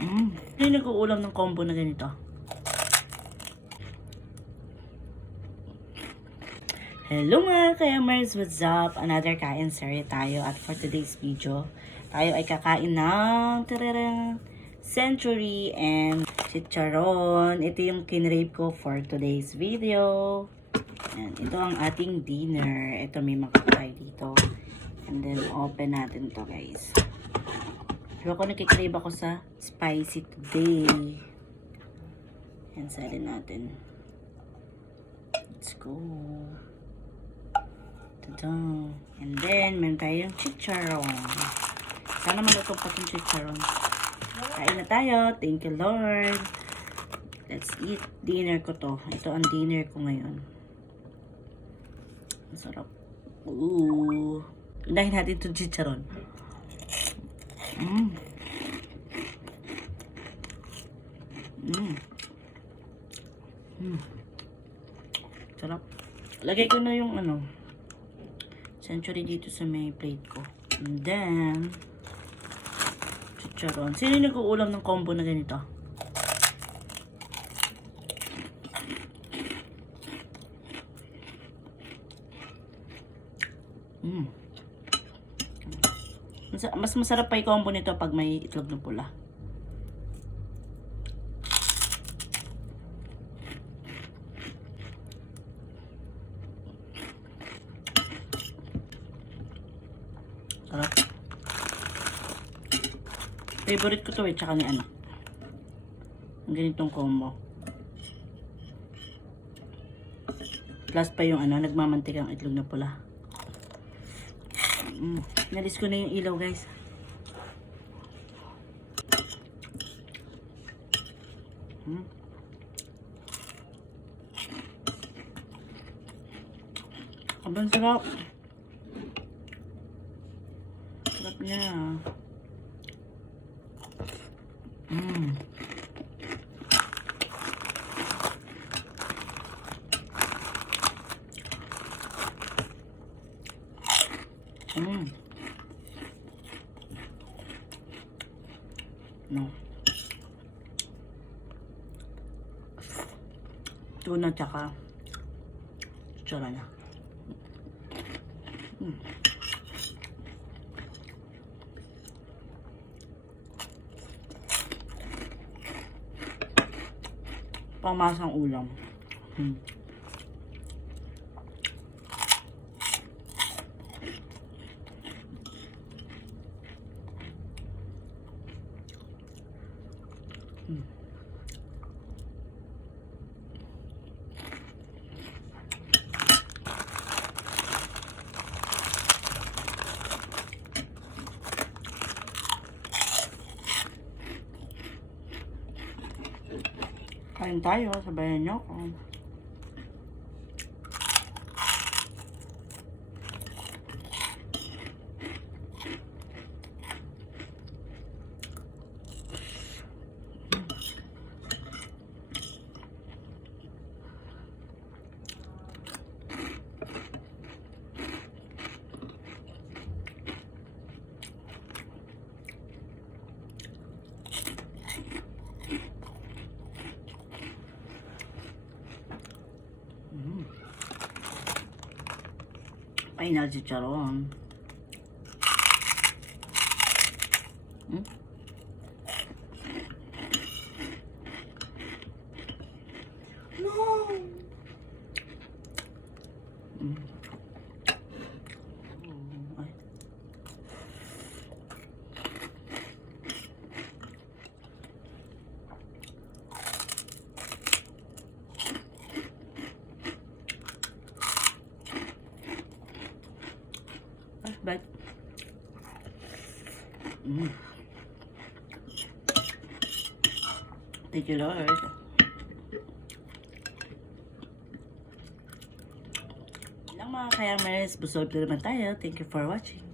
Hindi nag-uulam ng combo na ganito. Hello mga kayamers, what's up? Another kain series tayo at for today's video, tayo ay kakain ng century and chicharon. Ito yung kinrave ko for today's video. And ito ang ating dinner. Ito may makakain dito. And then open natin to guys. Diba ko nakikrave ako sa spicy today. Yan, salin natin. Let's go. Tada. And then, meron tayong chicharon. Sana maluto pa itong chicharon. Kain na tayo. Thank you, Lord. Let's eat. Dinner ko to. Ito ang dinner ko ngayon. Ang sarap. Ooh. Unahin natin itong chicharon. Sarap. Lagay ko na yung century dito sa may plate ko. And then, chicharon. Sino yung nag-uulam ng combo na ganito? Mas masarap pa yung combo nito pag may itlog na pula. Sarap. Favorite ko to tsaka ni anak. Ang ganitong combo. Plus pa yung nagmamantikang itlog na pula. Nalis ko na yung ilaw guys. Abang sarap. Sarap niya. No. Tuna tsaka chicharon na. Pangmasang ulam. Kain tayo, sabayan niyo ako. Final chicharon. No. But thank you, Lord. Lang mga kayamers, busog na naman tayo. Thank you for watching.